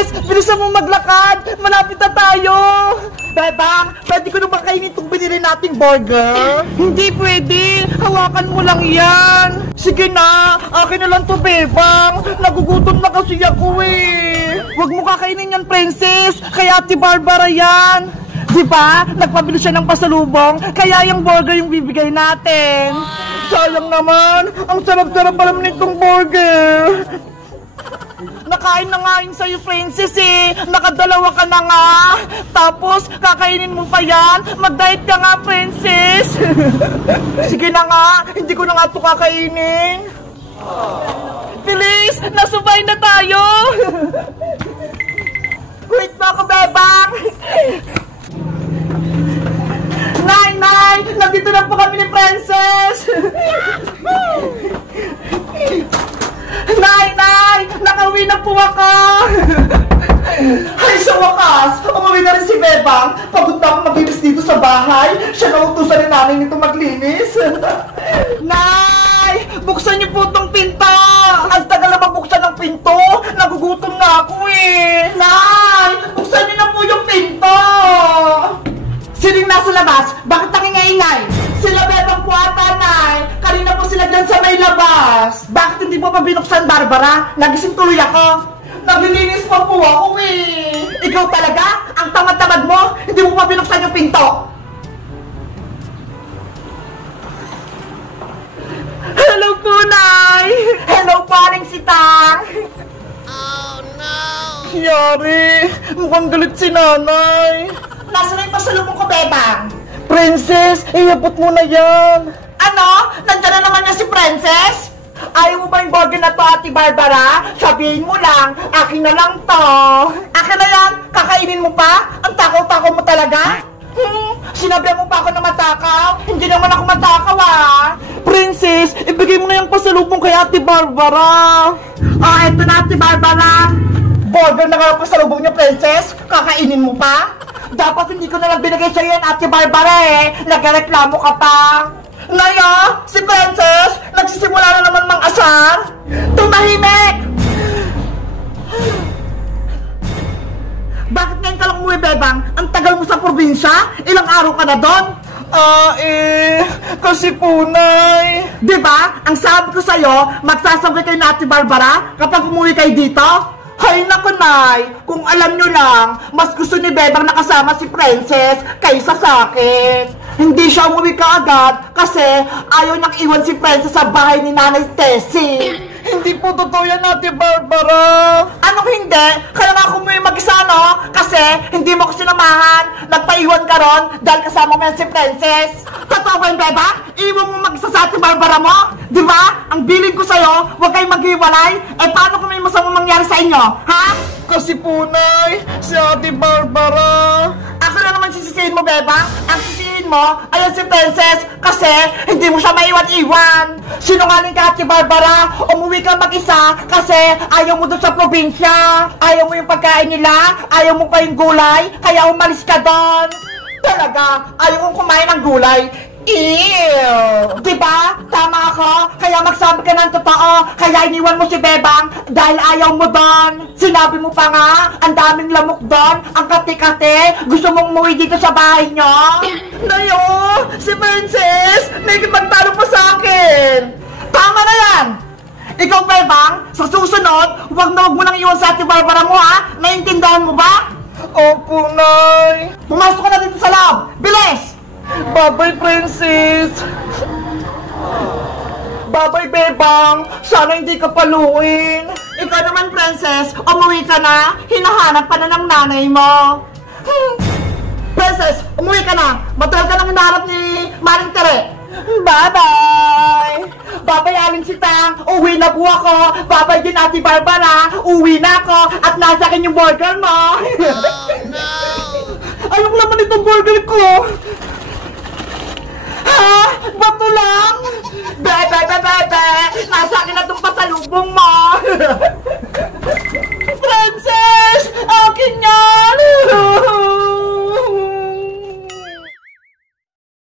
Bilis! Bilisan mo maglakad! Malapit na tayo! Bebang, pwede ko na ba kainin itong binili nating burger? Hindi pwede! Hawakan mo lang yan! Sige na! Akin na lang to, Bebang! Nagugutom na kasi ako eh! Huwag mo kakainin yan, Princess! Kaya Ate Barbara yan! Diba? Nagpabili siya ng pasalubong, kaya yung burger yung bibigay natin. Sayang naman, ang sarap-sarap pa naman itong burger. Nakain na nga yun sa'yo, Princess eh. Nakadalawa ka na nga. Tapos, kakainin mo pa yan. Mag-diet ka nga, Princess. Sige na nga, hindi ko na nga ito kakainin. Bilis, nasubay na tayo. Wait mo ako, Bebang. Nay! Nandito na po kami ni Princess! Nay! Nakauwi na po ako! Ay, sa wakas! Umuwi na rin si Bebang! Pagod na ako maglinis dito sa bahay! Siya nautusan ni nanay nito maglinis! Nay! Buksan niyo po itong pinto! Ang tagal na mabuksan ng pinto! Nagugutom na ako eh! Nay! Buksan niyo na po yung pinto! Sining nasa labas? Bakit nangingaingay? Sila Bebang po ata, Nay. Kanina po sila dyan sa may labas. Bakit hindi po pa binuksan, Barbara? Nagising tuloy ako. Naglilinis pa po ako eh. Ikaw talaga? Ang tamad-tamad mo? Hindi mo pa binuksan yung pinto. Hello po, Nay. Hello, paring sitang. Oh, no. Yari, mukhang galit si nanay. Nasaan na yung pasalubong ko, Bebang? Princess, iabot mo na yan. Ano? Nandiyan na naman niya si Princess? Ayaw mo ba yung burger na to, Ate Barbara? Sabihin mo lang, akin na lang to. Akin na yan? Kakainin mo pa? Ang takaw-takaw mo talaga? Sinabihan mo pa ako na matakaw? Hindi naman ako matakaw ah. Princess, ibigay mo na yung pasalubong kay Ate Barbara. Eto na, Ate Barbara. Burger na nga pasalubong niya, Princess. Kakainin mo pa? Dapat hindi ko na lang binigay sa'yo yan, Ate Barbara eh. Nagreklamo ka pa. Naya, si Princess, nagsisimula na naman mang-asar. Tumahimik! Bakit ngayon ka lang umuwi, Bebang? Ang tagal mo sa probinsya? Ilang araw ka na doon? Kasi po, Nay. Diba? Ang sabi ko sa'yo, magsasabay kayo na Ate Barbara kapag umuwi kayo dito? Hay naku, Nay, kung alam nyo lang, mas gusto ni Bebang nakasama si Princess kaysa sa akin. Hindi siya umuwi kaagad kasi ayaw niyang iwan si Princess sa bahay ni Nanay Tessie. Hindi po totoo yan, Ate Barbara. Anong hindi? Kaya nga ako umuwi mag-isa, no? Kasi hindi mo ko sinamahan. Nagpaiwan ka ron dahil kasama mo yan si Princess. Totoo ba yung Bebang? Iwan mo mag-isa sa Ate Barbara mo? Di ba? Ang bilin ko sa'yo, huwag kayong maghiwalay. Eh, paano kung may masama mangyari sa inyo? Ha? Kasi po, Nay, si Ate Barbara. Ako na naman sisisihin mo, Bebang. Ang sisihin mo, ayan si Princess. Kasi hindi mo siya maiwan-iwan. Sinungaling ka, Ate Barbara. Umuwi ka mag-isa kasi ayaw mo doon sa probinsya. Ayaw mo yung pagkain nila. Ayaw mo pa yung gulay. Kaya umalis ka doon. Talaga, ayaw mong kumain ng gulay. Ew! Diba? Tama ako. Kaya magsabi ka ng totoo. Kaya iniwan mo si Bebang dahil ayaw mo doon. Sinabi mo pa nga, ang daming lamok doon. Ang kati-kati. Gusto mong umuwi dito sa bahay nyo? Nayo! Si Princess! Nakikipagtalo pa sa akin! Tama na yan! Ikaw, Bebang, sa susunod, huwag na huwag mo nang iwan sa Ate Barbara mo, ha? Naiintindihan mo ba? Opo, Nay. Pumasok ka na dito sa loob. Bilis! Bye-bye, Princess. Bye-bye, Bebang. Sana hindi ka paluin. Ikaw naman, Princess. Umuwi ka na. Hinahanap pa na ng nanay mo. Princess, umuwi ka na. Matagal ka nang hinahanap ni Maring Tere. Bye-bye. Bye-bye, Aling Sitang. Uwi na po ako. Bye-bye din, Ate Barbara. Uwi na ako. At nasa akin yung burger mo. Oh, no. Ayaw naman itong burger ko.